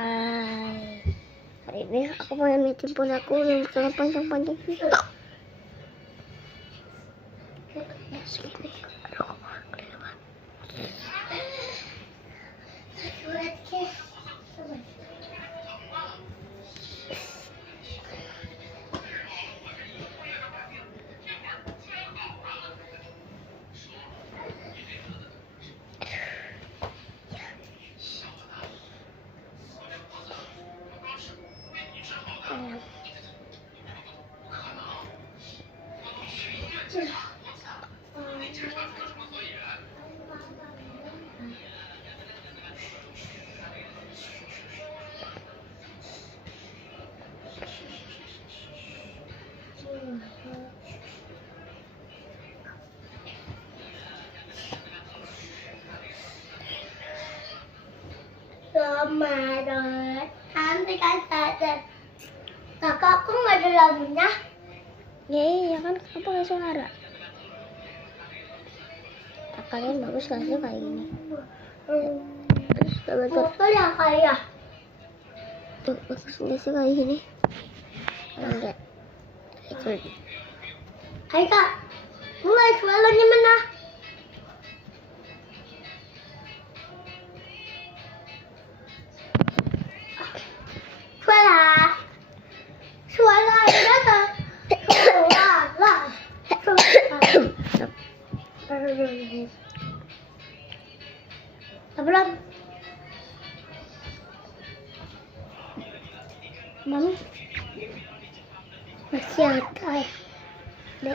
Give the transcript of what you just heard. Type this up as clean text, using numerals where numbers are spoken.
Hai. Hari ini aku pengen meeting pun aku yang sangat panjang-panjang ini. Segini. Aduh, kelihatan. Ramadan, nanti kan saja. Kakak, kok nggak ada lagunya? Ya iya kan kenapa nggak suara? Kalian bagus gak sih kayak gini? Terus Betul ya kayak. tuh bagus gak sih kayak gini? Kalian lihat. Hai kak, mulai suaranya mana? Suara datang. Belum. Mami masih ada ya.